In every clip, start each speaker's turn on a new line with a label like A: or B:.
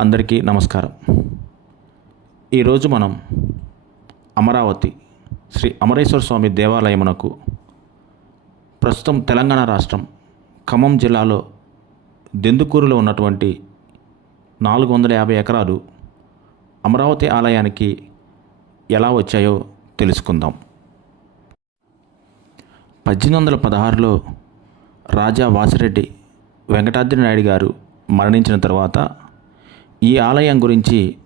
A: అందరికీ నమస్కారం. ఈరోజు మనం అమరావతి శ్రీ అమరేశ్వర స్వామి దేవాలయమునకు ప్రస్తుతం తెలంగాణ రాష్ట్రం ఖమ్మం జిల్లాలో దెందుకూరులో ఉన్నటువంటి నాలుగు వందల యాభై ఎకరాలు అమరావతి ఆలయానికి ఎలా వచ్చాయో తెలుసుకుందాం. పద్దెనిమిది వందల పదహారులో రాజా వాసిరెడ్డి వెంకటాద్రి నాయుడు గారు మరణించిన తర్వాత ఈ ఆలయం గురించి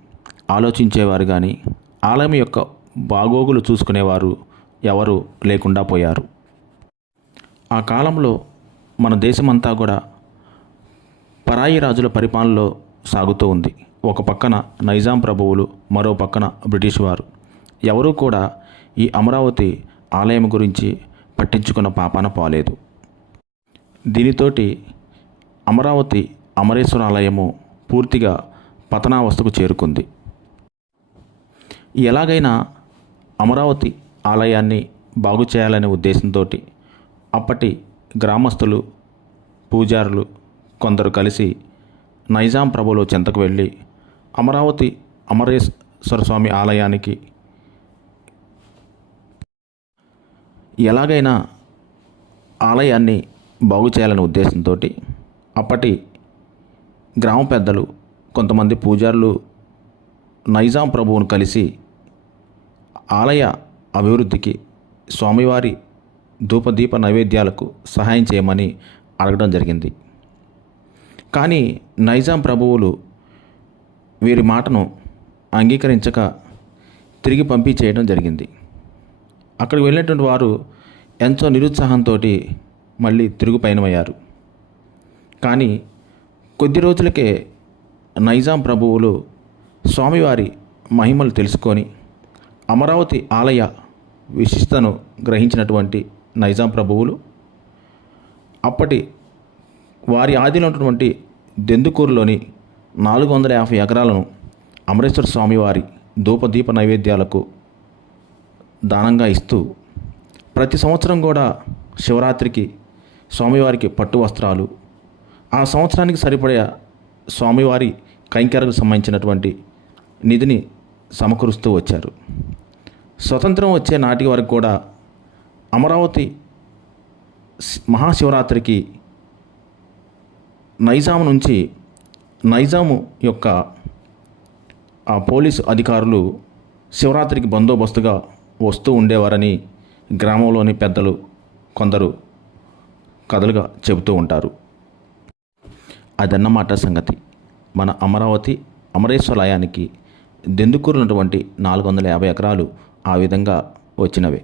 A: ఆలోచించేవారు కానీ ఆలయం యొక్క బాగోగులు చూసుకునేవారు ఎవరు లేకుండా పోయారు. ఆ కాలంలో మన దేశమంతా కూడా పరాయి రాజుల పరిపాలనలో సాగుతూ ఉంది. ఒక పక్కన నైజాం ప్రభువులు మరో పక్కన బ్రిటిష్ వారు. ఎవరూ కూడా ఈ అమరావతి ఆలయం గురించి పట్టించుకున్న పాపాన పోలేదు. దీనితోటి అమరావతి అమరేశ్వర ఆలయము పూర్తిగా పతనావస్థకు చేరుకుంది. ఎలాగైనా అమరావతి ఆలయాన్ని బాగు చేయాలనే ఉద్దేశంతో అప్పటి గ్రామస్తులు పూజారులు కొందరు కలిసి నైజాం ప్రభులో చెంతకు వెళ్ళి అమరావతి అమరేశ్వర స్వామి ఆలయానికి ఎలాగైనా ఆలయాన్ని బాగు చేయాలనే ఉద్దేశంతో అప్పటి గ్రామ పెద్దలు కొంతమంది పూజారులు నైజాం ప్రభువును కలిసి ఆలయ అభివృద్ధికి స్వామివారి ధూపదీప నైవేద్యాలకు సహాయం చేయమని అడగడం జరిగింది. కానీ నైజాం ప్రభువులు వీరి మాటను అంగీకరించక తిరిగి పంపించేయడం జరిగింది. అక్కడికి వెళ్ళినటువంటి వారు ఎంతో నిరుత్సాహంతో మళ్ళీ తిరుగు పయనమయ్యారు. కానీ కొద్ది రోజులకే నైజాం ప్రభువులు స్వామివారి మహిమలు తెలుసుకొని అమరావతి ఆలయ విశిష్టతను గ్రహించినటువంటి నైజాం ప్రభువులు అప్పటి వారి ఆదిలో ఉన్నటువంటి దెందుకూరులోని నాలుగు వందల యాభై ఎకరాలను అమరేశ్వర స్వామివారి ధూపదీప నైవేద్యాలకు దానంగా ఇస్తూ ప్రతి సంవత్సరం కూడా శివరాత్రికి స్వామివారికి పట్టు వస్త్రాలు ఆ సంవత్సరానికి సరిపడే స్వామివారి కైంకర్లకు సంబంధించినటువంటి నిధిని సమకూరుస్తూ వచ్చారు. స్వతంత్రం వచ్చే నాటి వరకు కూడా అమరావతి మహాశివరాత్రికి నైజాం నుంచి నైజాము యొక్క ఆ పోలీసు అధికారులు శివరాత్రికి బందోబస్తుగా వస్తూ ఉండేవారని గ్రామంలోని పెద్దలు కొందరు కథలుగా చెబుతూ ఉంటారు. అదన్నమాట సంగతి. మన అమరావతి అమరేశ్వరాలయానికి దెందుకూరున్నటువంటి నాలుగు వందల యాభై ఎకరాలు ఆ విధంగా వచ్చినవే.